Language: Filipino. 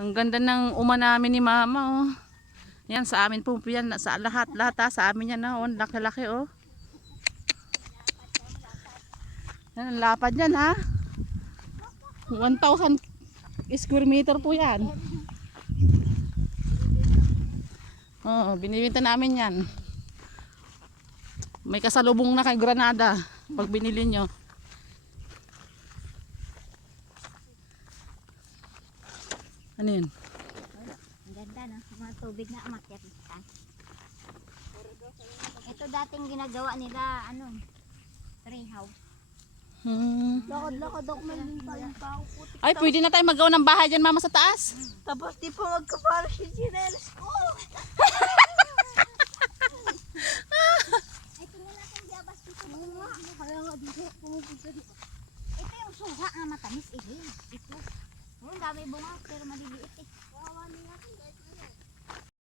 Ang ganda ng uma namin ni Mama, oh. Yan, sa amin po yan. Sa lahat sa amin yan, oh. Laki-laki, oh. Yan, ang lapad yan, ha. 1,000 square meter po yan. Oh, binibenta namin yan. May kasalubong na kay Granada pag binili nyo. Ano yun? Ang ganda, no? Mga tubig na umakyat. Ito dating ginagawa nila, tree house. Lakad-lakad ako malintayin pa ako putik. Ay, pwede na tayo magawa ng bahay dyan, Mama, sa taas. Tapos di pa magkapara si Ginelis ko. Ay, tingnan natin diabas dito. Kaya nga dito, pumupunta dito. Ito yung suha nga matamis, eh. Ito. Oh, ang dami bunga, pero maliliit, eh.